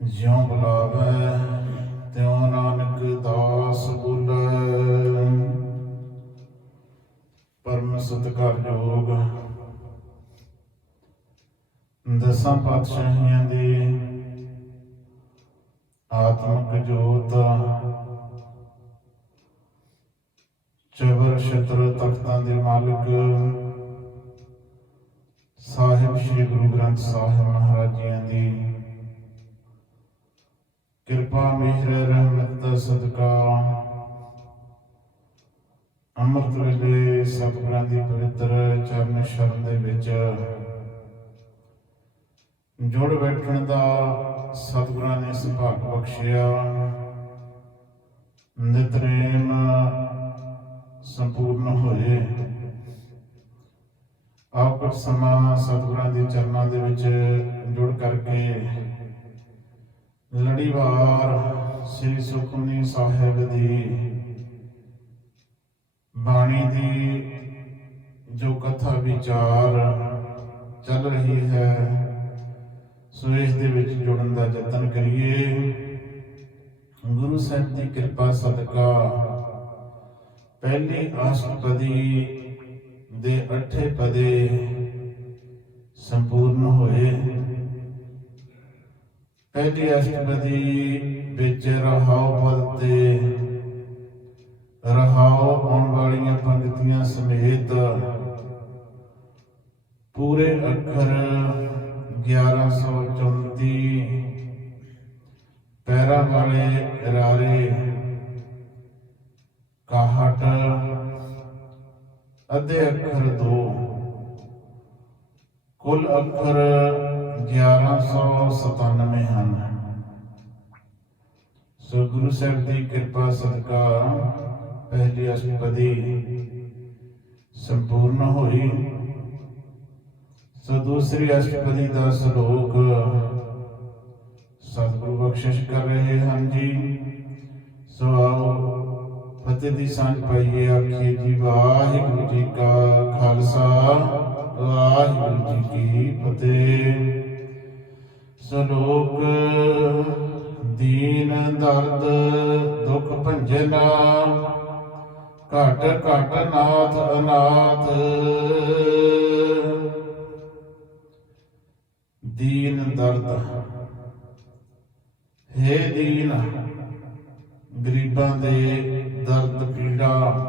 ਜਿਉ ਬੁਲਾਵੇ, ਤਿਉ ਨਾਨਕ ਦਾਸ ਬੁਲੇ। ਪਰਮ ਸਤਿਕਾਰ ਜੋਗ ਦਸਾਂ ਪਾਤਸ਼ਾਹੀਆਂ ਦੀ ਆਤਮਿਕ ਜੋਤ, ਚਵਰ ਛਤਰ ਤਖਤਾਂ ਦੇ ਮਾਲਕ, ਸਾਹਿਬ ਸ੍ਰੀ ਗੁਰੂ ਗ੍ਰੰਥ ਸਾਹਿਬ ਮਹਾਰਾਜ ਜੀਆਂ ਦੀ ਕਿਰਪਾ ਮਿਹਰ, ਰਹਿਮਤ ਦਾ ਸਦਕਾ। ਅੰਮ੍ਰਿਤ ਵੇਲੇ ਸਤਿਗੁਰਾਂ ਦੀ ਪਵਿੱਤਰ ਚਰਨ ਸ਼ਰਨ ਦੇ ਵਿੱਚ ਜੁੜ ਬੈਠਣ ਦਾ ਸਤਿਗੁਰਾਂ ਨੇ ਸੁਭਾਗ ਬਖਸ਼ਿਆ। ਨਿਤਰੇਮ ਸੰਪੂਰਨ ਹੋਏ। ਆਪ ਕੁਝ ਸਤਿਗੁਰਾਂ ਦੇ ਚਰਨਾਂ ਦੇ ਵਿੱਚ ਜੁੜ ਕਰਕੇ ਲੜੀਵਾਰ ਸ੍ਰੀ ਸੁਖਮਨੀ ਸਾਹਿਬ ਦੀ ਬਾਣੀ ਦੀ ਜੋ ਕਥਾ ਵਿਚਾਰ ਚੱਲ ਰਹੀ ਹੈ, ਸੋ ਇਸ ਦੇ ਵਿੱਚ ਜੁੜਨ ਦਾ ਯਤਨ ਕਰੀਏ। ਗੁਰੂ ਸਾਹਿਬ ਦੀ ਕਿਰਪਾ ਸਦਕਾ ਪਹਿਲੀ ਅਸ਼ਟਪਦੀ ਦੇ ਅੱਠੇ ਪਦੇ ਸੰਪੂਰਨ ਹੋਏ। ਪਹਿਲੀ ਅਸ਼ਟਪਦੀ ਵਿੱਚ ਰਹਾਉ ਪਦ ਸਾਹਿਬ ਦੀ ਕਿਰਪਾ ਸਦਕਾ ਪਹਿਲੀ ਅਸ਼ਟਪਦੀ ਸੰਪੂਰਨ ਹੋਈ। ਸੋ ਦੂਸਰੀ ਅਸ਼ਟਪਦੀ ਦਾ ਸ਼ਲੋਕ, ਸਤਿਗੁਰੂ ਬਖਸ਼ਿਸ਼ ਕਰ ਰਹੇ ਹਨ ਜੀ। ਸੋ ਆਓ ਫਤਿਹ ਦੀ ਸਾਂਝ ਪਾਈਏ, ਆਖੀਏ ਜੀ, ਵਾਹਿਗੁਰੂ ਜੀ ਕਾ ਖਾਲਸਾ, ਵਾਹਿਗੁਰੂ ਜੀ ਕੀ ਫਤਿਹ। ਸ਼ਲੋਕ ਦੀਨ ਦਰਦ ਦੁਖ ਭੰਜਨਾ ਘਟ ਘਟ ਨਾਥ ਅਨਾਥ। ਦੀਨ ਦਰਦ, ਹੈ ਦੀਨ, ਗਰੀਬਾਂ ਦੇ ਦਰਦ, ਪੀੜਾ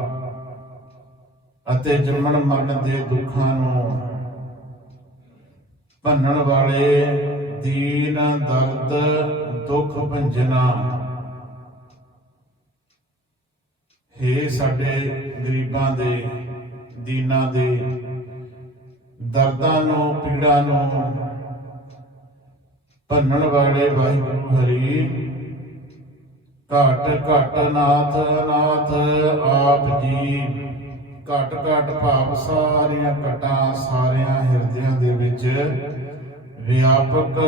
ਅਤੇ ਜੰਮਣ ਮਰਨ ਦੇ ਦੁੱਖਾਂ ਨੂੰ ਭੰਨਣ ਵਾਲੇ ਦੀਨ ਦਰਦ ਦੁੱਖ ਭੰਜਨਾ। ਹੇ ਸਾਡੇ ਗਰੀਬਾਂ ਦੇ, ਦੀਨਾਂ ਦੇ, ਦਰਦਾਂ ਨੂੰ, ਪੀੜਾ ਨੂੰ ਭੰਨਣ ਵਾਲੇ ਵਾਹਿਗੁਰੂ ਹਰੀ। ਘਟ ਘਟ ਨਾਥ ਨਾਥ ਆਪ ਜੀ। ਘਟ ਘਟ ਭਾਵ ਸਾਰੀਆਂ ਘਟਾਂ ਸਾਰਿਆਂ ਹਿਰਦਿਆਂ ਦੇ ਵਿੱਚ। ਵਿਆਪਕ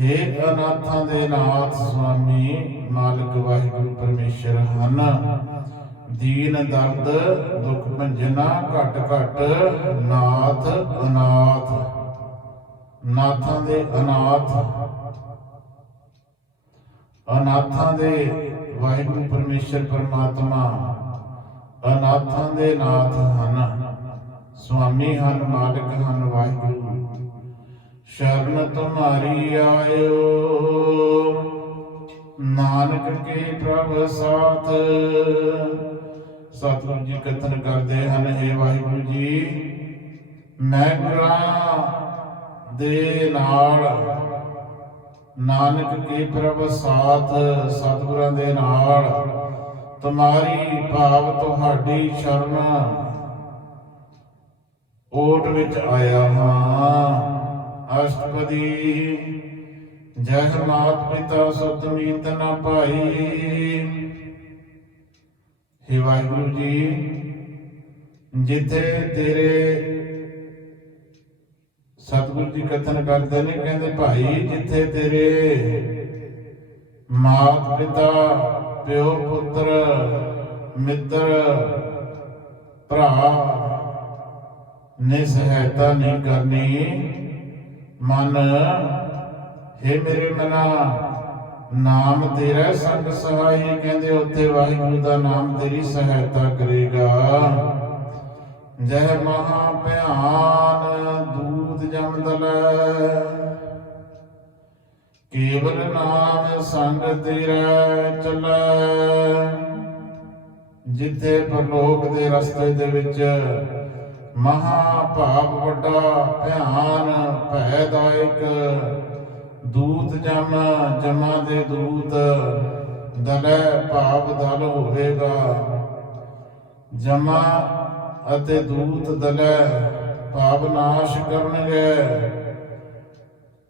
ਹੈ ਅਨਾਥਾਂ ਦੇ ਨਾਥ ਸੁਆਮੀ, ਮਾਲਕ ਵਾਹਿਗੁਰੂ ਪਰਮੇਸ਼ਰ ਹਨ। ਦੀਨ ਦਰਦ, ਦੁੱਖ ਭੰਜਨਾ, ਘਟ ਘਟ, ਨਾਥ, ਅਨਾਥ। ਨਾਥਾਂ ਦੇ ਅਨਾਥ। ਅਨਾਥਾਂ ਦੇ ਵਾਹਿਗੁਰੂ ਪਰਮੇਸ਼ਰ ਪਰਮਾਤਮਾ, ਅਨਾਥਾਂ ਦੇ ਨਾਥ ਹਨ। ਸੁਆਮੀ ਹਨ, ਮਾਲਕ ਹਨ, ਵਾਹਿਗੁਰੂ। ਸ਼ਰਨ ਤੁਮਾਰੀ ਆਇਓ। ਨਾਨਕ ਕੇ ਪ੍ਰਭ ਸਾਥ। ਸਤਿਗੁਰੂ ਜੀ ਕਥਨ ਕਰਦੇ ਹਨ ਇਹ ਵਾਹਿਗੁਰੂ ਜੀ। ਮੈਂ ਗੁਰਾਂ ਦੇ ਨਾਲ, ਨਾਨਕ ਕੇ ਪ੍ਰਭ ਸਾਥ, ਸਤਿਗੁਰਾਂ ਦੇ ਨਾਲ। ਤੁਮਾਰੀ ਭਾਵ ਤੁਹਾਡੀ ਸ਼ਰਨ ਓਟ ਵਿੱਚ ਆਇਆ ਹਾਂ। ਅਸ਼ਟਪਦੀ। ਜੈ ਮਾਤ ਪਿਤਾ ਸੁਤ ਮੀਤ ਭਾਈ। ਹੇ ਵਾਹਿਗੁਰੂ ਜੀ, ਜਿੱਥੇ ਤੇਰੇ ਸਤਿਗੁਰੂ ਜੀ ਕਥਨ ਕਰਦੇ ਨੇ, ਕਹਿੰਦੇ ਭਾਈ, ਜਿੱਥੇ ਤੇਰੇ ਮਾਤ ਪਿਤਾ, ਪਿਓ, ਪੁੱਤਰ, ਮਿੱਤਰ, ਭਰਾ ਨੇ ਸਹਾਇਤਾ ਨਹੀਂ ਕਰਨੀ ਮਨ, ਹੇ ਮੇਰੇ ਮਨਾ, ਨਾਮ ਤੇਰਾ ਸੰਗ ਸਹਾਈ, ਕਹਿੰਦੇ ਉੱਥੇ ਵਾਹਿਗੁਰੂ ਦਾ ਨਾਮ ਤੇਰੀ ਸਹਾਇਤਾ ਕਰੇਗਾ। ਜਹ ਮਹਾ ਭਿਆਨ ਦੂਤ ਜਮਦਲੈ ਕੇਵਲ ਨਾਮ ਸੰਗ ਤੇਰਾ ਚੱਲੈ। ਜਿੱਥੇ ਪਰਲੋਕ ਦੇ ਰਸਤੇ ਦੇ ਵਿੱਚ ਮਹਾ ਭਾਵ ਵੱਡਾ ਭਿਆਨ ਭੈਦਾਇਕ ਦੂਤ ਜਮ ਜਮਾ ਦੇ ਦੂਤ, ਦਲੇ ਭਾਵ ਦਲ ਹੋਵੇਗਾ। ਜਮਾ ਅਤੇ ਦੂਤ ਦਲੇ ਭਾਵ ਨਾਸ਼ ਕਰਨਗੇ।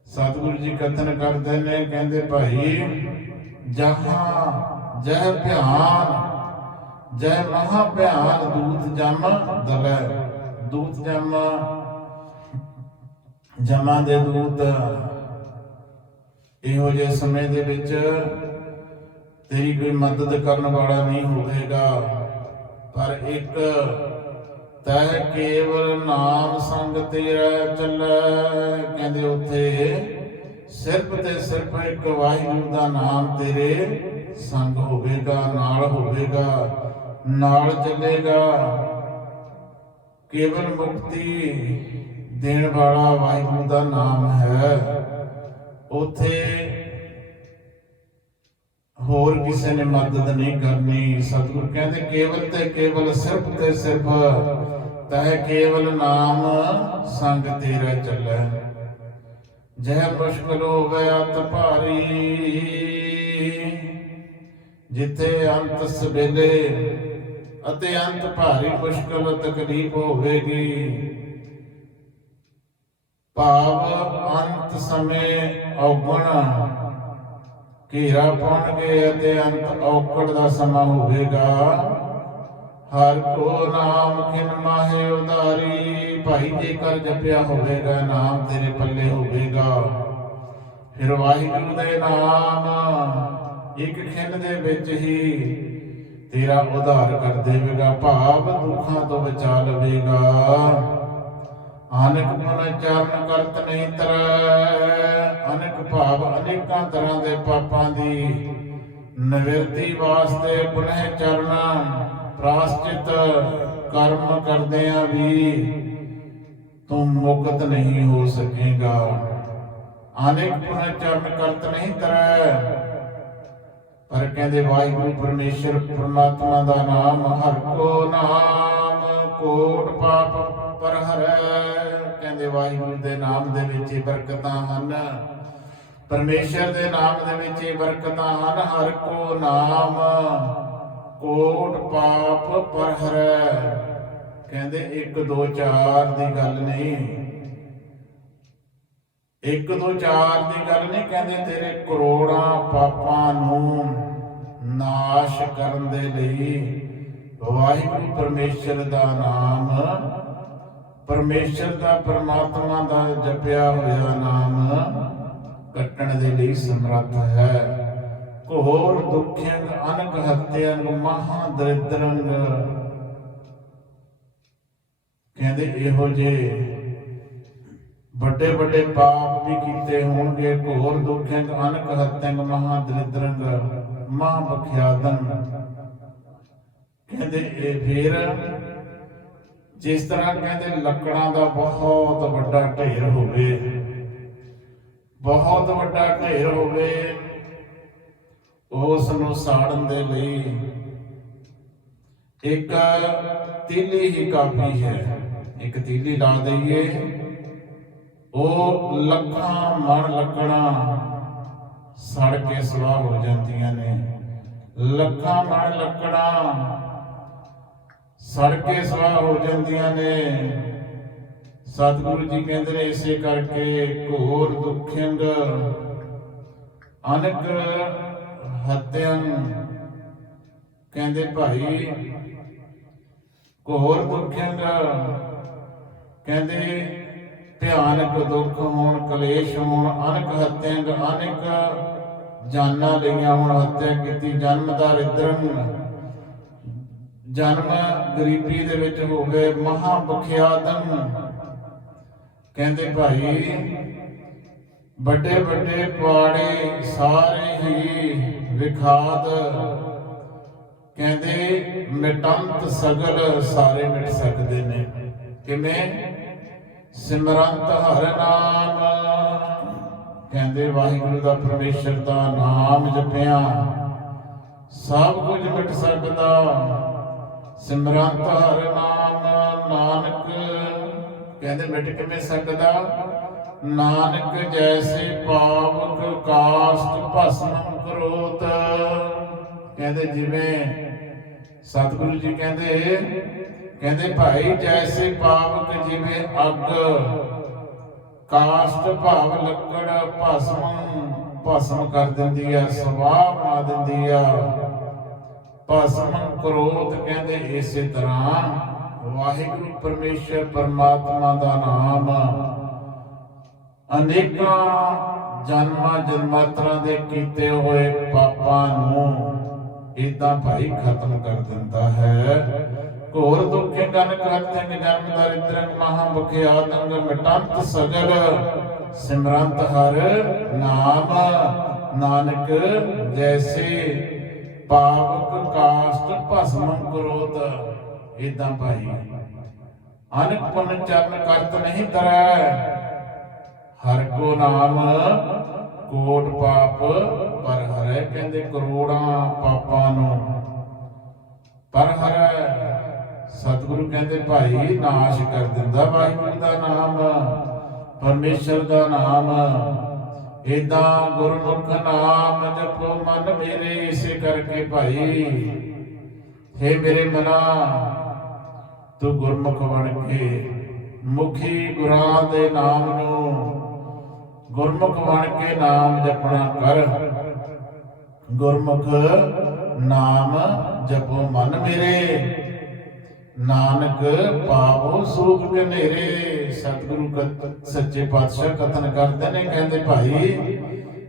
ਸਤਿਗੁਰੂ ਜੀ ਕਥਨ ਕਰਦੇ ਨੇ, ਕਹਿੰਦੇ ਭਾਈ, ਜਹਾਂ ਜਹ ਭਿਆਨ ਜੈ ਮਹਾ ਭਿਆਨ ਦੂਤ ਜਮ ਦਲੈ। ਦੂਤ ਜਮ ਜਮਾ ਦੇ ਦੂਤ। ਇਹੋ ਜਿਹੇ ਸਮੇਂ ਦੇ ਵਿੱਚ ਤੇਰੀ ਕੋਈ ਮਦਦ ਕਰਨ ਵਾਲਾ ਨਹੀਂ ਹੋਵੇਗਾ। ਪਰ ਇੱਕ ਤੈ ਕੇਵਲ ਨਾਮ ਸੰਗ ਤੇਰਾ ਚੱਲੈ। ਕਹਿੰਦੇ ਉੱਥੇ ਸਿਰਫ ਤੇ ਸਿਰਫ ਇੱਕ ਵਾਹਿਗੁਰੂ ਦਾ ਨਾਮ ਤੇਰੇ ਸੰਗ ਹੋਵੇਗਾ, ਨਾਲ ਹੋਵੇਗਾ, ਨਾਲ ਚੱਲੇਗਾ। ਕੇਵਲ ਮੁਕਤੀ ਦੇਣ ਵਾਲਾ ਵਾਹਿਗੁਰੂ ਦਾ ਨਾਮ ਹੈ। ਉਥੇ ਹੋਰ ਕਿਸੇ ਨੇ ਮਦਦ ਨਹੀਂ ਕਰਨੀ। ਸਤਿਗੁਰ ਕਹਿੰਦੇ, ਕੇਵਲ ਤੇ ਕੇਵਲ ਸਿਰਫ ਤੇ ਸਿਰਫ ਤਹਿ ਕੇਵਲ ਨਾਮ ਸੰਗ ਤੇਰਾ ਚੱਲੈ। ਜਹ ਮੁਸ਼ਕਲ ਹੋਵੇ ਅਤ ਭਾਰੀ, ਜਿੱਥੇ ਅੰਤ ਸਵੇਲੇ ਅਤੇ ਅੰਤ ਭਾਰੀ ਮੁਸ਼ਕਲ ਤਕਲੀਫ ਹੋਵੇਗੀ। ਭਾਵ ਅੰਤ ਸਮੇਂ ਔਗਣ, ਘੇਰਾ ਪਾਉਣਗੇ ਅਤੇ ਅੰਤ ਔਕੜ ਦਾ ਸਮਾਂ ਹੋਵੇਗਾ। ਹਰ ਕੋ ਨਾਮ ਖਿਨ ਮਾਹੇ ਉਦਾਰੀ ਭਾਈ ਜੇ ਕਰ ਜਪਿਆ ਹੋਵੇਗਾ, ਨਾਮ ਤੇਰੇ ਪੱਲੇ ਹੋਵੇਗਾ। ਫਿਰ ਵਾਹਿਗੁਰੂ ਦੇ ਨਾਮ ਇੱਕ ਖਿਨ ਦੇ ਵਿੱਚ ਹੀ ਤੇਰਾ ਉਧਾਰ ਕਰ ਦੇਵੇਗਾ, ਭਾਵ ਦੁੱਖਾਂ ਤੋਂ ਬਚਾ ਲਵੇਗਾ। ਅਨੇਕ ਮਨ ਚਰਨ ਕਰਤ ਨਹੀਂ ਤਰੈ ਅਨੇਕ ਭਾਵ ਅਨੇਕਾਂ ਤਰ੍ਹਾਂ ਦੇ ਪਾਪਾਂ ਦੀ ਨਿਵਰਤੀ ਵਾਸਤੇ ਪੁਨਹ ਚਰਨਾ ਪ੍ਰਾਸ਼ਚਿਤ ਕਰਮ ਕਰਦਿਆਂ ਵੀ ਤੂੰ ਮੁਕਤ ਨਹੀਂ ਹੋ ਸਕੇਗਾ। ਅਨੇਕ ਪੁਨਹ ਚਰਨ ਕਰਤ ਨਹੀਂ ਤਰੈ ਪਰ ਕਹਿੰਦੇ ਵਾਹਿਗੁਰੂ ਪਰਮੇਸ਼ਰ ਪ੍ਰਮਾਤਮਾ ਦਾ ਨਾਮ ਹਰ ਕੋ ਨਾਮ ਕੋਟ ਪਾਪ ਪਰ ਹਰੈ ਕਹਿੰਦੇ ਵਾਹਿਗੁਰੂ ਦੇ ਨਾਮ ਦੇ ਵਿੱਚ ਹੀ ਬਰਕਤਾਂ ਹਨ। ਪਰਮੇਸ਼ਰ ਦੇ ਨਾਮ ਦੇ ਵਿੱਚ ਹੀ ਬਰਕਤਾਂ ਹਨ। ਹਰ ਕੋ ਨਾਮ ਕੋਟ ਪਾਪ ਪਰ ਹਰੈ। ਕਹਿੰਦੇ 1 2 4 ਦੀ ਗੱਲ ਨਹੀਂ। ਇੱਕ ਤੋਂ ਚਾਰ ਦੀ ਗੱਲ ਨਹੀਂ ਕਹਿੰਦੇ, ਤੇਰੇ ਕਰੋੜਾਂ ਪਾਪਾਂ ਨੂੰ ਨਾਸ਼ ਕਰਨ ਦੇ ਲਈ ਵਾਹਿਗੁਰੂ ਪਰਮੇਸ਼ਰ ਦਾ ਨਾਮ, ਪਰਮੇਸ਼ਰ ਦਾ ਪਰਮਾਤਮਾ ਦਾ ਜਪਿਆ ਹੋਇਆ ਨਾਮ ਕੱਟਣ ਦੇ ਲਈ ਸਮਰੱਥ ਹੈ। ਘੋਰ ਦੁਖਿਆਂ, ਅਨਕ ਹੱਤਿਆਂ ਮਹਾ ਦਰਿਦਰੰਗ ਕਹਿੰਦੇ ਇਹੋ ਜੇ ਵੱਡੇ ਵੱਡੇ ਪਾਪ ਵੀ ਕੀਤੇ ਹੋਣਗੇ, ਘੋਰ ਦੁਖਿੰਗ ਅਨਕ ਹੱਤਿੰਗ ਮਹਾ ਦਰਿਦਰੰਗ ਮਹਾ ਬਖਿਆਦਨ ਕਹਿੰਦੇ ਇਹ ਫਿਰ ਜਿਸ ਤਰ੍ਹਾਂ ਕਹਿੰਦੇ ਲੱਕੜਾਂ ਦਾ ਬਹੁਤ ਵੱਡਾ ਢੇਰ ਹੋਵੇ, ਬਹੁਤ ਵੱਡਾ ਢੇਰ ਹੋਵੇ ਉਸ ਨੂੰ ਸਾੜਨ ਦੇ ਲਈ ਇੱਕ ਤੀਲੀ ਹੀ ਕਾਫੀ ਹੈ। ਇੱਕ ਤੀਲੀ ਲਾ ਦਈਏ। ਉਹ ਲੱਖਾਂ ਮਣ ਲੱਕੜਾਂ ਸੜ ਕੇ ਸਵਾਹ ਹੋ ਜਾਂਦੀਆਂ ਨੇ। ਲੱਖਾਂ ਮਣ ਲੱਕੜਾਂ ਸੜ ਕੇ ਸਵਾਹ ਹੋ ਜਾਂਦੀਆਂ ਨੇ। ਸਤਿਗੁਰੂ ਜੀ ਕਹਿੰਦੇ ਨੇ ਇਸੇ ਕਰਕੇ ਘੋਰ ਦੁਖਿੰਗ ਅਨਕ ਹੱਤਿਆਂ ਕਹਿੰਦੇ ਭਾਈ, ਘੋਰ ਦੁਖਿੰਗ ਕਹਿੰਦੇ ਭਿਆਨਕ ਦੁੱਖ ਹੋਣ, ਕਲੇਸ਼ ਹੋਣ, ਅਨਕ ਹੱਤਿਆੰਗ ਅਨੇਕ ਜਾਨਾਂ ਲਈਆਂ ਹੁਣ, ਹੱਤਿਆ ਕੀਤੀ। ਜਨਮ ਦਾ ਰਿਦਰਨ ਜਨਮ ਗਰੀਬੀ ਦੇ ਵਿੱਚ ਹੋ ਗਏ ਮਹਾ ਬਖਿਆਦਨ ਕਹਿੰਦੇ ਭਾਈ, ਵੱਡੇ ਵੱਡੇ ਪਵਾੜੇ ਸਾਰੇ ਹੀ ਵਿਖਾਦ ਕਹਿੰਦੇ ਮਿਟੰਤ ਸਗਲ ਸਾਰੇ ਮਿਟ ਸਕਦੇ ਨੇ। ਕਿਵੇਂ? ਸਿਮਰੰਤ ਹਰ ਨਾਮ। ਕਹਿੰਦੇ ਵਾਹਿਗੁਰੂ ਦਾ ਪਰਮੇਸ਼ਰ ਦਾ ਨਾਮ ਜਪਿਆ। ਸਭ ਕੁਝ ਮਿਟ ਸਕਦਾ। ਸਿਮਰੰਤ ਹਰ ਨਾਮ, ਨਾਨਕ। ਕਹਿੰਦੇ ਮਿਟ ਕਿਵੇਂ ਸਕਦਾ? ਨਾਨਕ ਜੈਸੇ ਪਾਵਕ ਕਾਸ਼ਟ ਭਸਮ ਕਰੋਤ। ਕਹਿੰਦੇ ਜਿਵੇਂ ਸਤਿਗੁਰੂ ਜੀ ਕਹਿੰਦੇ ਕਹਿੰਦੇ ਭਾਈ ਜੈਸੇ ਪਾਵਕ ਜਿਵੇਂ ਅੱਗ, ਕਾਸ਼ਟ ਭਾਵ ਲੱਕੜ ਭਸਮ ਭਸਮ ਕਰ ਦਿੰਦੀ ਆ ਸਵਾਹ ਬਣਾ ਦਿੰਦੀ ਆ। ਭਸਮ ਕ੍ਰੋਧ ਕਹਿੰਦੇ ਇਸੇ ਤਰ੍ਹਾਂ ਵਾਹਿਗੁਰੂ ਪਰਮੇਸ਼ਰ ਪਰਮਾਤਮਾ ਦਾ ਨਾਮ। ਅਨੇਕਾਂ ਜਨਮਾਂ ਜਨਮਾਂਤਰਾਂ ਦੇ ਕੀਤੇ ਹੋਏ ਪਾਪਾਂ ਨੂੰ ਇਦਾਂ ਭਾਈ ਖਤਮ ਕਰ ਦਿੰਦਾ ਹੈ। ਘੋਰ ਦੁੱਖੇ ਗਨ ਕਰਤੇ ਜਨਮ ਦਰਿਦਰੰ ਮਹਾ ਮੁਖੇ ਆਤੰਗ ਮਿਟੰਤ ਸਗਲ। ਸਿਮਰੰਤ ਹਰ ਨਾਮ, ਨਾਨਕ ਜੈਸੇ ਪਾਵਕ ਕਾਸ਼ਟ ਭਸਮ ਕਰੋਤ। ਇਦਾਂ ਭਾਈ, ਅਨਕ ਪੁਨ ਚਰਨ ਕਰਤ ਨਹੀਂ ਤਰੈ। ਹਰ ਕੋ ਨਾਮ ਕੋਟ ਪਾਪ ਪਰ ਹਰੈ ਕਹਿੰਦੇ ਕਰੋੜਾਂ ਪਾਪਾਂ ਨੂੰ। ਪਰ ਹਰੈ ਸਤਿਗੁਰੂ ਕਹਿੰਦੇ ਭਾਈ ਨਾਸ਼ ਕਰ ਦਿੰਦਾ ਵਾਹਿਗੁਰੂ ਦਾ ਨਾਮ, ਪਰਮੇਸ਼ਰ ਦਾ ਨਾਮ। ਏਦਾਂ ਗੁਰਮੁਖ ਨਾਮ ਜਪੋ ਮਨ ਮੇਰੇ ਇਸੇ ਕਰਕੇ ਭਾਈ। ਹੇ ਮੇਰੇ ਮਨਾ, ਤੂੰ ਗੁਰਮੁਖ ਬਣ ਕੇ ਮੁਖੀ ਗੁਰਾਂ ਦੇ ਨਾਮ ਨੂੰ, ਗੁਰਮੁਖ ਬਣ ਕੇ ਨਾਮ ਜਪਣਾ ਕਰ। ਗੁਰਮੁਖ ਨਾਮ ਜਪੋ ਮਨ ਮੇਰੇ। ਨਾਨਕ ਪਾਵੋ ਸੂਖ ਕਨੇਰੇ ਸਤਿਗੁਰੂ ਸੱਚੇ ਪਾਤਸ਼ਾਹ ਕਥਨ ਕਰਦੇ ਨੇ, ਕਹਿੰਦੇ ਭਾਈ,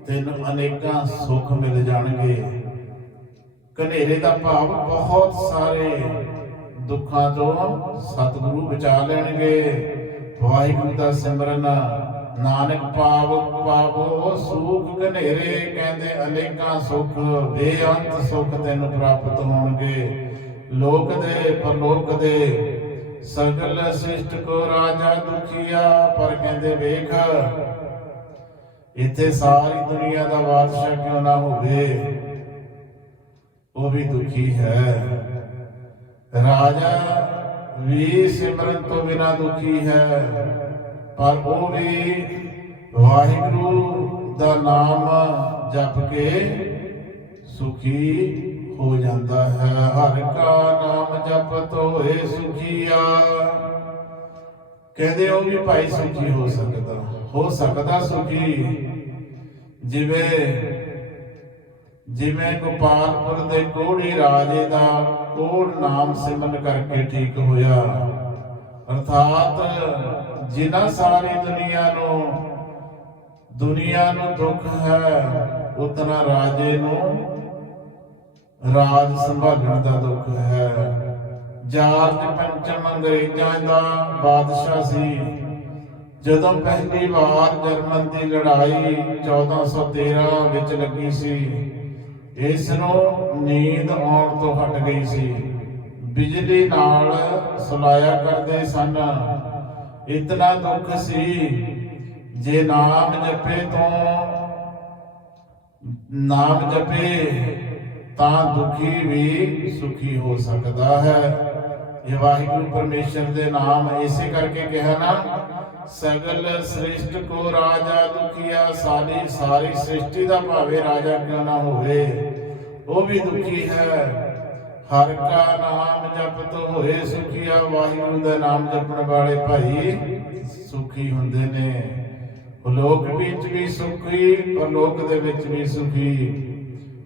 ਤੈਨੂੰ ਅਨੇਕਾਂ ਸੁੱਖ ਮਿਲ ਜਾਣਗੇ। ਕਨੇਰੇ ਦਾ ਭਾਵ ਬਹੁਤ ਸਾਰੇ ਦੁੱਖਾਂ ਤੋਂ ਸਤਿਗੁਰੂ ਬਚਾ ਲੈਣਗੇ। ਵਾਹਿਗੁਰੂ ਦਾ ਸਿਮਰਨ ਨਾਨਕ ਪਾਵ ਪਾਵੋ, ਸੁਖ ਕਨੇਰੇ ਕਹਿੰਦੇ ਅਨੇਕਾਂ ਸੁਖ ਬੇਅੰਤ ਸੁਖ ਤੈਨੂੰ ਪ੍ਰਾਪਤ ਹੋਣਗੇ। ਲੋਕ ਦੇ ਪਰਲੋਕ ਦੇ ਸਗਲ ਸਿਸ਼ਟ ਕੋ ਰਾਜਾ ਦੁਖੀਆ, ਪਰ ਕਹਿੰਦੇ ਵੇਖ, ਇੱਥੇ ਸਾਰੀ ਦੁਨੀਆ ਦਾ ਬਾਦਸ਼ਾਹ ਕਿਉਂ ਨਾ ਹੋਵੇ? ਉਹ ਵੀ ਦੁਖੀ ਹੈ। ਰਾਜਾ ਵੀ ਸਿਮਰਨ ਤੋਂ ਬਿਨਾ ਦੁਖੀ ਹੈ। ਪਰ ਉਹ ਵੀ ਵਾਹਿਗੁਰੂ ਦਾ ਨਾਮ ਜਪ ਕੇ ਸੁਖੀ ਹੋ ਜਾਂਦਾ ਹੈ। ਹਰ ਕਾ ਨਾਮ ਜਪਤ ਹੋਏ ਸੁਖੀਆ। ਕਹਿੰਦੇ ਉਹ ਵੀ ਭਾਈ ਸੁਖੀ ਹੋ ਸਕਦਾ ਹੋ ਸਕਦਾ ਸੁਖੀ। ਜਿਵੇਂ ਜਿਵੇਂ ਗੋਪਾਲਪੁਰ ਦੇ ਕੋੜੀ ਰਾਜੇ ਦਾ ਕੋੜ ਨਾਮ ਸਿਮਰਨ ਕਰਕੇ ਠੀਕ ਹੋਇਆ। ਅਰਥਾਤ ਜਿਨ੍ਹਾਂ ਸਾਰੀ ਦੁਨੀਆ ਨੂੰ ਦੁਨੀਆ ਨੂੰ ਦੁੱਖ ਹੈ, ਉਤਨਾ ਰਾਜੇ ਨੂੰ ਰਾਜ ਸੰਭਾਲਣ ਦਾ ਦੁੱਖ ਹੈ। ਜਾਰਜ ਪੰਚਮ ਅੰਗਰੇਜ਼ਾਂ ਦਾ ਬਾਦਸ਼ਾਹ ਸੀ। ਜਦੋਂ ਪਹਿਲੀ ਵਾਰ ਜਰਮਨ ਦੀ ਲੜਾਈ 1413 ਵਿੱਚ ਲੱਗੀ ਸੀ, ਇਸ ਨੂੰ ਨੀਂਦ ਆਉਣ ਤੋਂ ਹਟ ਗਈ ਸੀ। ਬਿਜਲੀ ਨਾਲ ਸੁਲਾਇਆ ਕਰਦੇ ਸਨ। ਇਤਨਾ ਦੁੱਖ ਸੀ, ਜੇ ਨਾਮ ਜਪੇ ਤੋਂ, ਨਾਮ ਜਪੇ, ਤਾਂ ਦੁਖੀ ਵੀ ਸੁਖੀ ਹੋ ਸਕਦਾ ਹੈ। ਇਹ ਵਾਹਿਗੁਰੂ ਪਰਮੇਸ਼ਰ ਦੇ ਨਾਮ ਇਸੇ ਕਰਕੇ ਕਿਹਾ ਨਾ, ਸਗਲ ਸ੍ਰਿਸ਼ਟ ਕੋ ਰਾਜਾ ਦੁਖੀਆ ਸਾਰੀ ਸਾਰੀ ਸ੍ਰਿਸ਼ਟੀ ਦਾ ਭਾਵੇਂ ਰਾਜਾ ਕਿਉਂ ਨਾ ਹੋਵੇ, ਉਹ ਵੀ ਦੁਖੀ ਹੈ। ਹਰ ਕਾ ਨਾਮ ਜਪਤ ਹੋਏ ਸੁਖੀਆ, ਵਾਹਿਗੁਰੂ ਦਾ ਨਾਮ ਜਪਣ ਵਾਲੇ ਭਾਈ ਸੁਖੀ ਹੁੰਦੇ ਨੇ। ਲੋਕ ਵਿੱਚ ਵੀ ਸੁਖੀ, ਪਰਲੋਕ ਦੇ ਵਿੱਚ ਵੀ ਸੁਖੀ।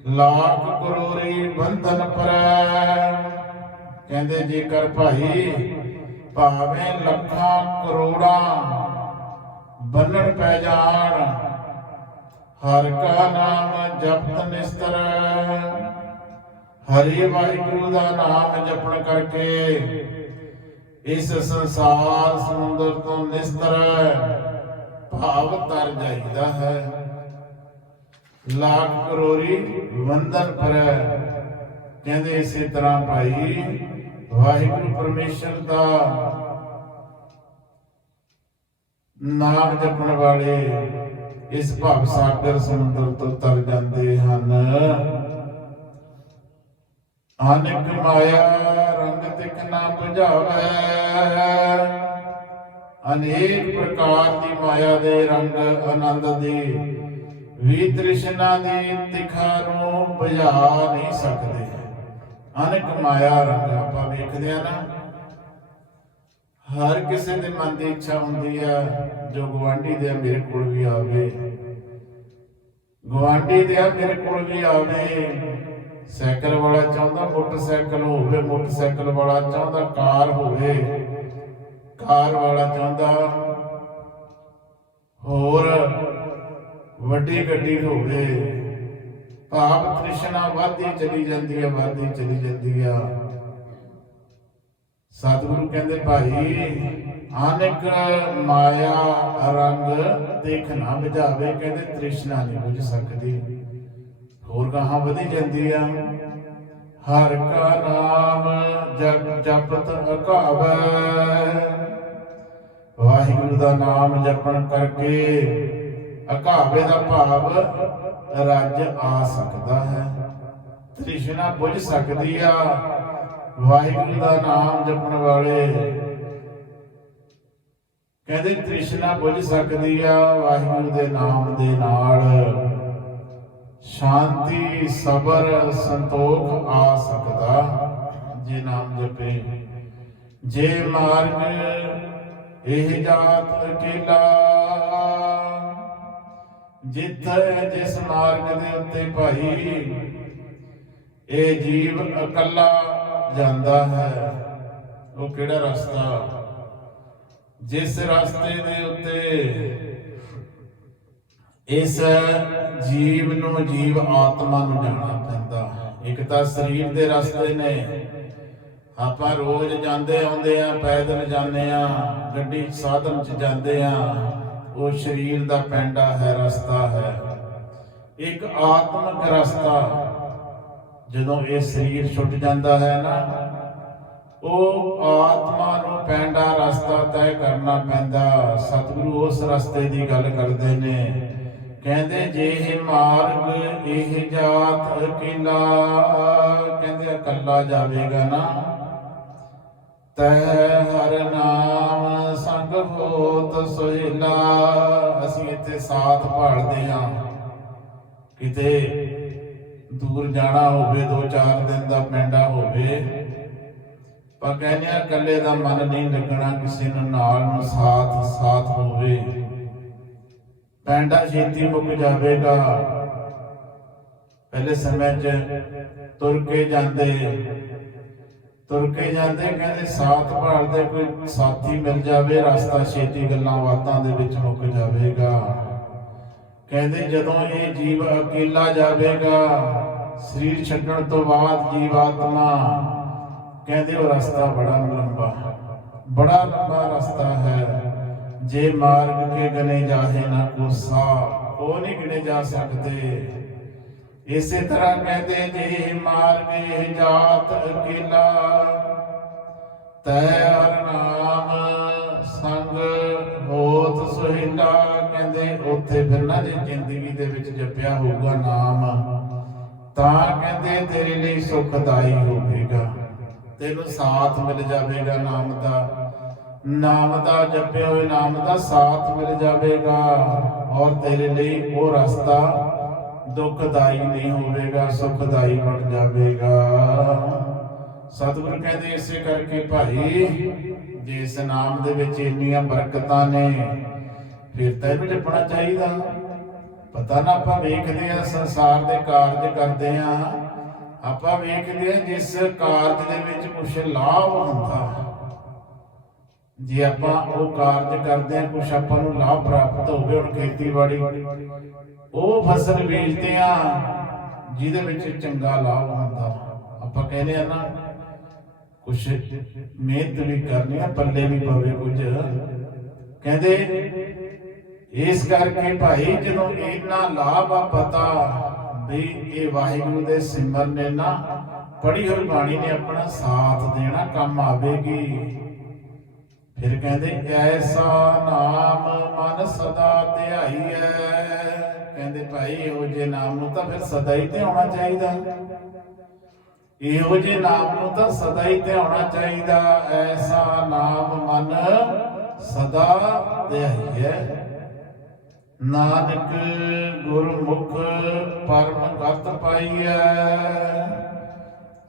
ਲਾਖ ਕਰੋੜੀ ਬੰਧਨ ਪਰੈ। ਕਹਿੰਦੇ ਜੇਕਰ ਭਾਈ ਭਾਵੇਂ ਲੱਖਾਂ ਕਰੋੜਾਂ ਬੰਨਣ ਪੈ ਜਾਣ, ਹਰ ਕਾ ਨਾਮ ਜਪਤ ਨਿਸਤਰ। ਹਰੀ ਵਾਹਿਗੁਰੂ ਦਾ ਨਾਮ ਜਪਣ ਕਰਕੇ ਇਸ ਸੰਸਾਰ ਸਮੁੰਦਰ ਤੋਂ ਨਿਸਤਰ ਭਾਵ ਤਰ ਜਾਈਦਾ ਹੈ। ਲੱਖ ਕਰੋੜੀ ਵੰਦਨ ਪਰੈ ਕਹਿੰਦੇ ਇਸੇ ਤਰ੍ਹਾਂ ਭਾਈ, ਵਾਹਿਗੁਰੂ ਪਰਮੇਸ਼ਰ ਦਾ ਨਾਮ ਜਪਣ ਵਾਲੇ ਇਸ ਭਵ ਸਾਗਰ ਸਮੁੰਦਰ ਤੋਂ ਤਰ ਜਾਂਦੇ ਹਨ। ਅਨੇਕ ਮਾਇਆ ਰੰਗ ਤਿਕ ਨਾ 부ਝਾਵੇ ਅਨੇਕ ਪ੍ਰਕਾਰ ਦੀ ਮਾਇਆ ਦੇ ਰੰਗ ਆਨੰਦ ਦੀ। ਵੀ ਤ੍ਰਿਸ਼ਨਾ ਦੀ ਤਿਖਾ ਨੂੰ ਨਹੀਂ ਸਕਦੇ। ਅਨੇਕ ਮਾਇਆ ਰੰਗ ਆਪਾਂ ਵੇਖਦੇ ਆ ਨਾ। ਹਰ ਕਿਸੇ ਦੇ ਮਨ ਦੀ ਇੱਛਾ ਹੁੰਦੀ ਆ, ਜੋ ਗਵਾਂਢੀ ਦੇ ਮੇਰੇ ਕੋਲ ਵੀ ਆਵੇ। ਗਵਾਂਢੀ ਦੇ ਮੇਰੇ ਕੋਲ ਵੀ ਆਵੇ। ਸਾਈਕਲ ਵਾਲਾ ਚਾਹੁੰਦਾ, ਮੋਟਰਸਾਈਕਲ ਹੋਵੇ, ਮੋਟਰਸਾਈਕਲ ਵਾਲਾ ਚਾਹੁੰਦਾ, ਕਾਰ ਹੋਵੇ। ਕਾਰ ਵਾਲਾ ਚਾਹੁੰਦਾ, ਹੋਰ ਵੱਡੀ ਗੱਡੀ ਹੋਵੇ। ਭਾਵ ਤ੍ਰਿਸ਼ਨਾ ਵਧਦੀ ਚਲੀ ਜਾਂਦੀ ਹੈ ਵਧਦੀ ਚਲੀ ਜਾਂਦੀ ਆ। ਸਤਿਗੁਰੂ ਕਹਿੰਦੇ, ਭਾਈ, ਅਨੇਕ ਮਾਇਆ ਰੰਗ ਦੇਖਣਾ ਬੁਝਾਵੇ, ਕਹਿੰਦੇ ਤ੍ਰਿਸ਼ਨਾ ਨਹੀਂ ਬੁਝ ਸਕਦੀ। ਹੋਰ ਕਹਾਂ ਵਧੀ ਜਾਂਦੀ ਆ। ਹਰ ਕਾ ਨਾਮ ਜਪ ਜਪਤ ਅਕਾਵੈ। ਵਾਹਿਗੁਰੂ ਦਾ ਨਾਮ ਜਪਣ ਕਰਕੇ ਅਕਾਵੇ ਦਾ ਭਾਵ ਰੱਜ ਆ ਸਕਦਾ ਹੈ। ਤ੍ਰਿਸ਼ਨਾ ਬੁਝ ਸਕਦੀ ਆ। ਵਾਹਿਗੁਰੂ ਦਾ ਨਾਮ ਜਪਣ ਵਾਲੇ ਕਹਿੰਦੇ ਤ੍ਰਿਸ਼ਨਾ ਬੁਝ ਸਕਦੀ ਆ ਵਾਹਿਗੁਰੂ ਦੇ ਨਾਮ ਦੇ ਨਾਲ। ਸ਼ਾਂਤੀ, ਸਬਰ, ਸੰਤੋਖ ਆ ਸਕਦਾ ਜੇ ਨਾਮ ਜਪੇ। ਜੇ ਮਾਰਗ, ਇਹ ਜਾਤ ਅਕੇਲਾ। ਜਿੱਥੇ ਜਿਸ ਮਾਰਗ ਦੇ ਉੱਤੇ ਭਾਈ, ਇਹ ਜੀਵ ਇਕੱਲਾ ਜਾਂਦਾ ਹੈ, ਉਹ ਕਿਹੜਾ ਰਸਤਾ? ਜਿਸ ਰਸਤੇ ਦੇ ਉੱਤੇ ਇਸ ਜੀਵ ਨੂੰ ਜੀਵ ਆਤਮਾ ਨੂੰ ਜਾਣਾ ਪੈਂਦਾ। ਇੱਕ ਤਾਂ ਸਰੀਰ ਦੇ ਰਸਤੇ ਨੇ। ਆਪਾਂ ਰੋਜ਼ ਜਾਂਦੇ ਆਉਂਦੇ ਆ, ਪੈਦਲ ਜਾਂਦੇ ਆ, ਗੱਡੀ ਸਾਧਨ ਚ ਜਾਂਦੇ ਆ, ਉਹ ਸਰੀਰ ਦਾ ਪੈਂਡਾ ਹੈ, ਰਸਤਾ ਹੈ। ਇੱਕ ਆਤਮਿਕ ਰਸਤਾ, ਜਦੋਂ ਇਹ ਸਰੀਰ ਛੁੱਟ ਜਾਂਦਾ ਹੈ ਨਾ, ਉਹ ਆਤਮਾ ਨੂੰ ਪੈਂਡਾ ਰਸਤਾ ਤੈਅ ਕਰਨਾ ਪੈਂਦਾ। ਸਤਿਗੁਰੂ ਉਸ ਰਸਤੇ ਦੀ ਗੱਲ ਕਰਦੇ ਨੇ। ਕਹਿੰਦੇ ਜੇ ਮਾਰਗ, ਇਹ ਜਾਤ ਅਕੇਲਾ ਕਹਿੰਦੇ ਇਕੱਲਾ ਜਾਵੇਗਾ ਨਾ। ਤੈ ਹਰ ਨਾਮ ਸੰਗ ਹੋਤ ਸੁਹਿਲਾ ਅਸੀਂ ਇੱਥੇ ਸਾਥ ਭਾਲਦੇ ਹਾਂ। ਕਿਤੇ ਦੂਰ ਜਾਣਾ ਹੋਵੇ, ਦੋ ਚਾਰ ਦਿਨ ਦਾ ਪੈਂਡਾ ਹੋਵੇ। ਪਰ ਕਹਿੰਦੇ ਆ, ਇਕੱਲੇ ਦਾ ਮਨ ਨਹੀਂ ਲੱਗਣਾ, ਕਿਸੇ ਨੂੰ ਨਾਲ ਨੂੰ ਸਾਥ ਸਾਥ ਹੋਵੇ। ਪੈਂਡਾ ਛੇਤੀ ਮੁੱਕ ਜਾਵੇਗਾ। ਪਹਿਲੇ ਸਮੇਂ 'ਚ ਤੁਰ ਕੇ ਜਾਂਦੇ। ਤੁਰ ਕੇ ਜਾਂਦੇ ਕਹਿੰਦੇ ਸਾਥ ਭਾਲਦੇ ਕੋਈ ਸਾਥੀ ਮਿਲ ਜਾਵੇ, ਰਸਤਾ ਛੇਤੀ ਗੱਲਾਂ ਬਾਤਾਂ ਦੇ ਵਿੱਚ ਮੁੱਕ ਜਾਵੇਗਾ। ਕਹਿੰਦੇ ਜਦੋਂ ਇਹ ਜੀਵ ਅਕੇਲਾ ਜਾਵੇਗਾ, ਸਰੀਰ ਛੱਡਣ ਤੋਂ ਬਾਅਦ ਜੀਵ ਆਤਮਾ ਕਹਿੰਦੇ ਉਹ ਰਸਤਾ ਬੜਾ ਲੰਬਾ ਬੜਾ ਲੰਬਾ ਰਸਤਾ ਹੈ। ਜੇ ਮਾਰਗ ਕੇ ਗਨੇ ਜਾਹੇ ਨਾ ਕੋਸਾ ਉਹ ਨਹੀਂ ਗਿਣੇ ਜਾ ਸਕਦੇ। ਇਸੇ ਤਰ੍ਹਾਂ ਕਹਿੰਦੇ, ਜੇ ਮਾਰਗ ਇਹ ਜਾਤ ਅਕੇਲਾ, ਤੈ ਹਰ ਸੰਗ ਹੋਤ ਸੁਹਿਲਾ ਕਹਿੰਦੇ, ਉੱਥੇ ਫਿਰ ਨਾ ਜੇ ਜ਼ਿੰਦਗੀ ਦੇ ਵਿੱਚ ਜਪਿਆ ਹੋਊਗਾ ਨਾਮ, ਤਾਂ ਕਹਿੰਦੇ, ਤੇਰੇ ਲਈ ਸੁਖਦਾਈ ਹੋਵੇਗਾ। ਤੈਨੂੰ ਸਾਥ ਮਿਲ ਜਾਵੇਗਾ ਨਾਮ ਦਾ। ਨਾਮ ਦਾ ਜਪਿਆ ਹੋਏ, ਨਾਮ ਦਾ ਸਾਥ ਮਿਲ ਜਾਵੇਗਾ ਔਰ ਤੇਰੇ ਲਈ ਉਹ ਰਸਤਾ ਦੁਖਦਾਈ ਨਹੀਂ ਹੋਵੇਗਾ, ਸੁਖਦਾਈ ਬਣ ਜਾਵੇਗਾ। ਸਤਿਗੁਰੂ ਕਹਿੰਦੇ ਇਸੇ ਕਰਕੇ ਭਾਈ, ਜਿਸ ਇਸ ਨਾਮ ਦੇ ਵਿੱਚ ਇੰਨੀਆਂ ਬਰਕਤਾਂ ਨੇ, ਫਿਰ ਤਾਂ ਇਹਨੂੰ ਜਪਣਾ ਚਾਹੀਦਾ। ਪਤਾ ਨਾ ਆਪਾਂ ਵੇਖਦੇ ਆ ਸੰਸਾਰ ਦੇ ਕਾਰਜ ਕਰਦੇ ਆ ਆਪਾਂ ਵੇਖਦੇ ਆ ਜਿਸ ਕਾਰਜ ਦੇ ਵਿੱਚ ਕੁਝ ਲਾਭ ਹੁੰਦਾ। ਜੇ ਆਪਾਂ ਉਹ ਕਾਰਜ ਕਰਦੇ ਆ ਕੁਝ ਆਪਾਂ ਨੂੰ ਲਾਭ ਪ੍ਰਾਪਤ ਹੋਵੇ, ਹੁਣ ਖੇਤੀਬਾੜੀ, ਉਹ ਫਸਲ ਵੇਚਦੇ ਆ ਜਿਹਦੇ ਵਿੱਚ ਚੰਗਾ ਲਾਭ ਹੁੰਦਾ। ਆਪਾਂ ਕਹਿੰਦੇ ਆ ਨਾ, ਕੁਛ ਮਿਹਨਤ ਵੀ ਕਰਨੀ ਆ, ਪੱਲੇ ਵੀ ਪਵੇ ਕੁਝ। ਕਹਿੰਦੇ, ਇਸ ਕਰਕੇ ਭਾਈ ਜਦੋਂ ਇਹਨਾਂ ਲਾਭ ਆ ਪਤਾ ਵੀ ਇਹ ਵਾਹਿਗੁਰੂ ਦੇ ਸਿਮਰਨ ਨੇ ਨਾ ਪੜੀ ਹੋਈ ਬਾਣੀ ਨੇ ਆਪਣਾ ਸਾਥ ਦੇਣਾ, ਕੰਮ ਆਵੇਗੀ। ਫਿਰ ਕਹਿੰਦੇ, ਐਸਾ ਨਾਮ ਮਨ ਸਦਾ ਧਿਆਈਐ। ਕਹਿੰਦੇ, ਭਾਈ, ਇਹੋ ਜੇ ਨਾਮ ਨੂੰ ਤਾਂ ਫਿਰ ਸਦਾ ਹੀ ਧਿਆਉਣਾ ਚਾਹੀਦਾ। ਇਹੋ ਜੇ ਨਾਮ ਨੂੰ ਤਾਂ ਸਦਾ ਹੀ ਧਿਆਉਣਾ ਚਾਹੀਦਾ। ਐਸਾ ਨਾਮ ਮਨ ਸਦਾ ਧਿਆਈਐ। ਨਾਨਕ ਗੁਰਮੁਖ ਪਰਮ ਗਤ ਪਾਈਐ।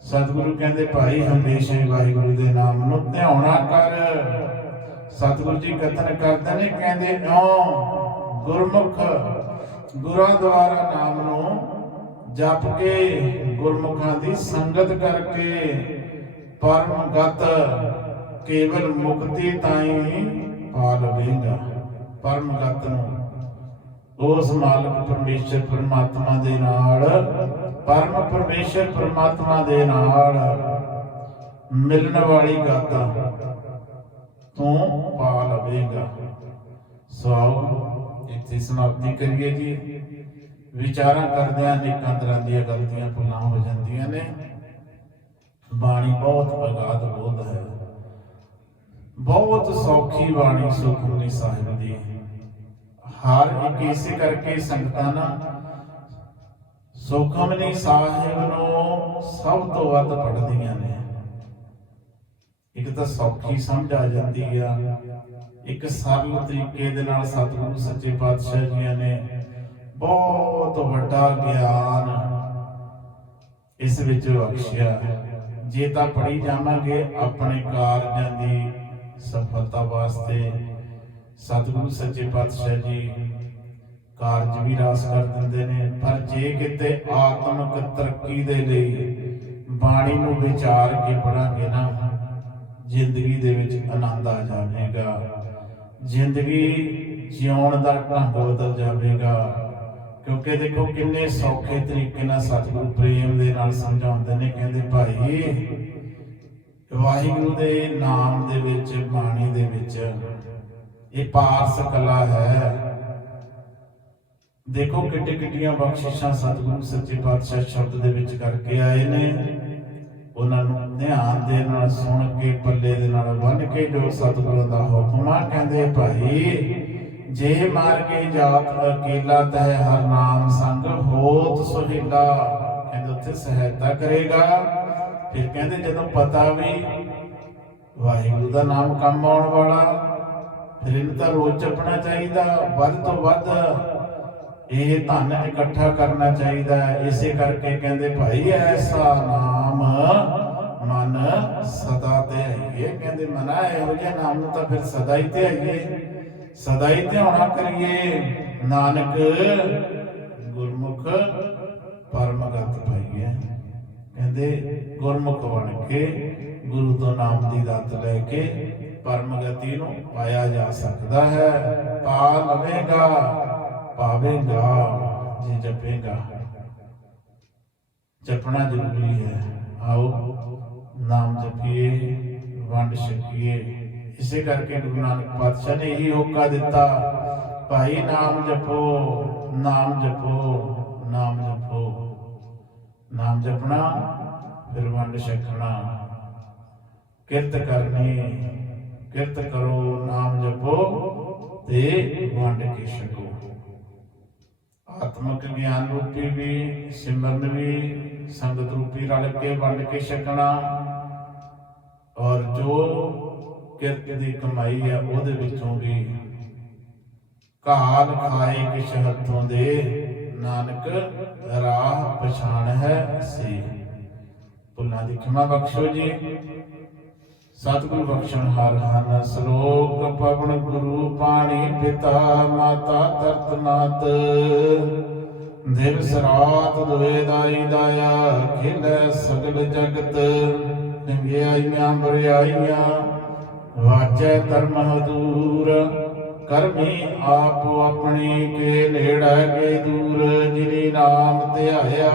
ਸਤਿਗੁਰੂ ਕਹਿੰਦੇ, ਭਾਈ, ਹਮੇਸ਼ਾ ਵਾਹਿਗੁਰੂ ਦੇ ਨਾਮ ਨੂੰ ਧਿਆਉਣਾ ਕਰ। ਸਤਿਗੁਰੂ ਜੀ ਕਥਨ ਕਰਦੇ ਨੇ, ਕਹਿੰਦੇ ਇਉਂ ਗੁਰਮੁਖ ਗੁਰਾਂ ਦੁਆਰਾ ਨਾਮ ਨੂੰ ਜਪ ਕੇ ਗੁਰਮੁਖਾਂ ਦੀ ਸੰਗਤ ਕਰਕੇ ਪਰਮ ਗਤ ਕੇਵਲ ਮੁਕਤੀ ਤਾਈਂ ਪਾ ਲਵੇਂਗਾ ਪਰਮ ਗਤ ਨੂੰ। ਉਸ ਮਾਲਕ ਪਰਮੇਸ਼ਰ ਪਰਮਾਤਮਾ ਦੇ ਨਾਲ, ਪਰਮ ਪਰਮੇਸ਼ਰ ਪਰਮਾਤਮਾ ਦੇ ਨਾਲ ਮਿਲਣ ਵਾਲੀ ਗਾਤਾ ਤੂੰ ਪਾ ਲਵੇਂਗਾ ਸੋ ਇੱਥੇ ਸਮਾਪਤੀ ਕਰੀਏ ਜੀ। ਵਿਚਾਰਾਂ ਕਰਦਿਆਂ ਅਨੇਕਾਂ ਤਰ੍ਹਾਂ ਦੀਆਂ ਗਲਤੀਆਂ ਭੁੱਲਾਂ ਹੋ ਜਾਂਦੀਆਂ ਨੇ। ਬਾਣੀ ਬਹੁਤ ਅਗਾਧ ਬੋਧ ਹੈ। ਬਹੁਤ ਸੌਖੀ ਬਾਣੀ ਸੁਖਮਨੀ ਸਾਹਿਬ ਦੀ ਹਰ ਇੱਕ ਇਸੇ ਕਰਕੇ ਸੰਗਤਾਂ ਨਾ ਸੁਖਮਨੀ ਸਾਹਿਬ ਨੂੰ ਸਭ ਤੋਂ ਵੱਧ ਪੜ੍ਹਦੀਆਂ ਨੇ। ਇੱਕ ਤਾਂ ਸੌਖੀ ਸਮਝ ਆ ਜਾਂਦੀ ਆ। ਇੱਕ ਸਰਲ ਤਰੀਕੇ ਦੇ ਨਾਲ ਸਤਿਗੁਰੂ ਸੱਚੇ ਪਾਤਸ਼ਾਹ ਜੀਆਂ ਨੇ ਬਹੁਤ ਵੱਡਾ ਗਿਆਨ ਇਸ ਵਿੱਚ ਬਖਸ਼ਿਆ। ਜੇ ਤਾਂ ਪੜ੍ਹੀ ਜਾਵਾਂਗੇ, ਆਪਣੇ ਕਾਰਜਾਂ ਦੀ ਸਫਲਤਾ ਵਾਸਤੇ ਸਤਿਗੁਰੂ ਸੱਚੇ ਪਾਤਸ਼ਾਹ ਜੀ ਕਾਰਜ ਵੀ ਰਾਸ ਕਰ ਦਿੰਦੇ ਨੇ। ਪਰ ਜੇ ਕਿਤੇ ਆਤਮਿਕ ਤਰੱਕੀ ਦੇ ਲਈ ਬਾਣੀ ਨੂੰ ਵਿਚਾਰ ਕੇ ਪੜਾਂਗੇ ਨਾ ਜ਼ਿੰਦਗੀ ਦੇ ਵਿੱਚ ਆਨੰਦ ਆ ਜਾਵੇਗਾ। ਜ਼ਿੰਦਗੀ ਜਿਉਣ ਦਾ ਢੰਗ ਬਦਲ ਜਾਵੇਗਾ। ਕਿਉਂਕਿ ਦੇਖੋ ਕਿੰਨੇ ਸੌਖੇ ਤਰੀਕੇ ਨਾਲ ਸਤਿਗੁਰੂ ਪ੍ਰੇਮ ਦੇ ਨਾਲ ਸਮਝਾਉਂਦੇ ਨੇ, ਕਹਿੰਦੇ ਭਾਈ, ਵਾਹਿਗੁਰੂ ਦੇ ਨਾਮ ਦੇ ਵਿੱਚ, ਬਾਣੀ ਦੇ ਵਿੱਚ ਇਹ ਪਾਰਸ ਕਲਾ ਹੈ। ਦੇਖੋ ਕਿੱਡੇ ਕਿੱਡੀਆਂ ਬਖਸ਼ਿਸ਼ਾਂ ਸਤਿਗੁਰੂ ਸੱਚੇ ਪਾਤਸ਼ਾਹ ਸ਼ਬਦ ਦੇ ਵਿੱਚ ਕਰਕੇ ਆਏ ਨੇ। ਉਹਨਾਂ ਨੂੰ ਧਿਆਨ ਦੇ ਨਾਲ ਸੁਣ ਕੇ, ਪੱਲੇ ਦੇ ਨਾਲ ਬੰਨ ਕੇ ਜੋ ਸਤਿਗੁਰਾਂ ਦਾ ਹੁਕਮ ਆ ਕਹਿੰਦੇ, ਭਾਈ, ਜੇ ਮਾਰ ਜਾਤ ਅਕੇਲਾ ਤਹਿ ਹਰ ਨਾਮ ਸੰਗ ਹੋਤ ਸੁਹਿਲਾ, ਕਹਿੰਦੇ ਉੱਥੇ ਸਹਾਇਤਾ ਕਰੇਗਾ। ਫਿਰ ਕਹਿੰਦੇ ਜਦੋਂ ਪਤਾ ਵੀ ਵਾਹਿਗੁਰੂ ਦਾ ਨਾਮ ਕੰਮ ਆਉਣ ਵਾਲਾ, ਫਿਰ ਇਹਨੂੰ ਤਾਂ ਰੋਜ਼ ਜਪਣਾ ਚਾਹੀਦਾ, ਵੱਧ ਤੋਂ ਵੱਧ ਇਹ ਧਨ ਇਕੱਠਾ ਕਰਨਾ ਚਾਹੀਦਾ। ਇਸੇ ਕਰਕੇ ਕਹਿੰਦੇ, ਭਾਈ, ਐਸਾ ਨਾਮ ਮਨ ਸਦਾ ਤੇ ਆਈਏ ਕਹਿੰਦੇ, ਮਨਾ, ਇਹੋ ਜਿਹਾ ਨਾਮ ਨੂੰ ਤਾਂ ਫਿਰ ਸਦਾ ਹੀ ਤੇ ਆਈਏ ਸਦਾ ਹੀ ਧਿਆਉਣਾ ਕਰੀਏ। ਨਾਨਕ, ਗੁਰਮੁਖ, ਪਰਮਗਤ ਪਾਈਏ। ਕਹਿੰਦੇ, ਗੁਰਮੁਖ ਬਣ ਕੇ, ਗੁਰੂ ਤੋਂ ਨਾਮ ਦੀ ਦਾਤ ਲੈ ਕੇ, ਪਰਮਗਤੀ ਨੂੰ ਪਾਇਆ ਜਾ ਸਕਦਾ ਹੈ। ਪਾ ਲਵੇਗਾ, ਪਾਵੇਗਾ, ਜੇ ਜਪੇਗਾ। ਜਪਣਾ ਜ਼ਰੂਰੀ ਹੈ। ਆਓ, ਨਾਮ ਜਪੀਏ, ਵੰਡ ਛਕੀਏ। ਇਸੇ ਕਰਕੇ ਗੁਰੂ ਨਾਨਕ ਪਾਤਸ਼ਾਹ ਨੇ ਇਹੀ ਹੋਕਾ ਦਿੱਤਾ, ਭਾਈ ਨਾਮ ਜਪੋ ਨਾਮ ਜਪੋ ਨਾਮ ਜਪੋ। ਨਾਮ ਜਪਣਾ, ਫਿਰ ਵੰਡ ਛਕਣਾ। ਕਿਰਤ ਕਰਨੀ, ਕਿਰਤ ਕਰੋ, ਨਾਮ ਜਪੋ ਤੇ ਵੰਡ ਕੇ ਛਕੋ। ਆਤਮਿਕ ਗਿਆਨ ਰੂਪੀ ਵੀ, ਸਿਮਰਨ ਵੀ, ਸੰਗਤ ਰੂਪੀ ਰਲ ਕੇ, ਵੰਡ ਕੇ ਛਕਣਾ। ਔਰ ਜੋ ਕਿਰਤ ਦੀ ਕਮਾਈ ਹੈ, ਉਹਦੇ ਵਿੱਚੋਂ ਵੀ ਕਾਲ ਖਾਏ ਕਿਛ ਹੱਥੋਂ ਦੇ। ਨਾਨਕ, ਰਾਹ ਪਛਾਣ ਹੈ ਸੀ ਪੁਨਾ ਦੀ ਖਿਮਾ ਬਖਸ਼ੋ ਜੀ। ਸਤਿਗੁਰ ਬਖਸ਼ਣ ਹਾਰ ਹਨ ਸ਼ਲੋਕ, ਪਵਨ ਗੁਰੂ ਪਾਣੀ ਪਿਤਾ, ਮਾਤਾ ਤਰਤ ਨਾਤ ਦਿਵਸ ਰਾਤ ਦੋਏ ਦਾਈ ਦਾਇਆ, ਖਿਲੈ ਸਗਲ ਜਗਤ। ਨਿਵਿਆਈਆਂ ਬਰਿਆਈਆਂ, ਵਾਜੈ ਧਰਮ ਹਦੂਰ ਕਰਮੀ ਆਪ ਆਪਣੀ ਕੇ ਨੇੜਾ ਕੇ ਦੂਰ। ਜਿਨੀ ਨਾਮ ਧਿਆਇਆ,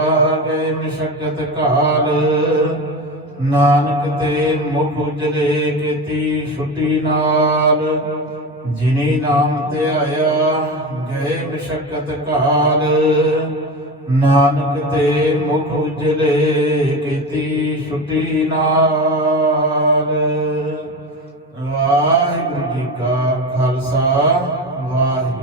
ਗਏ ਨਿਸ਼ਕਤ ਕਾਲ। ਨਾਨਕ ਤੇ ਮੁਖ ਉਜਰੇ ਕੀਤੀ ਛੁੱਟੀ ਨਾਲ, ਜਿਨੀ ਨਾਮ ਤੇ ਆਇਆ ਗਏ ਮਸ਼ਕਤ ਕਾਲ। ਨਾਨਕ ਤੇ ਮੁਖ ਉਜਰੇ ਕੀਤੀ ਛੁੱਟੀ ਨਾਲ। ਵਾਹਿਗੁਰੂ ਜੀ ਕਾ ਖਾਲਸਾ, ਵਾਹਿਗੁਰੂ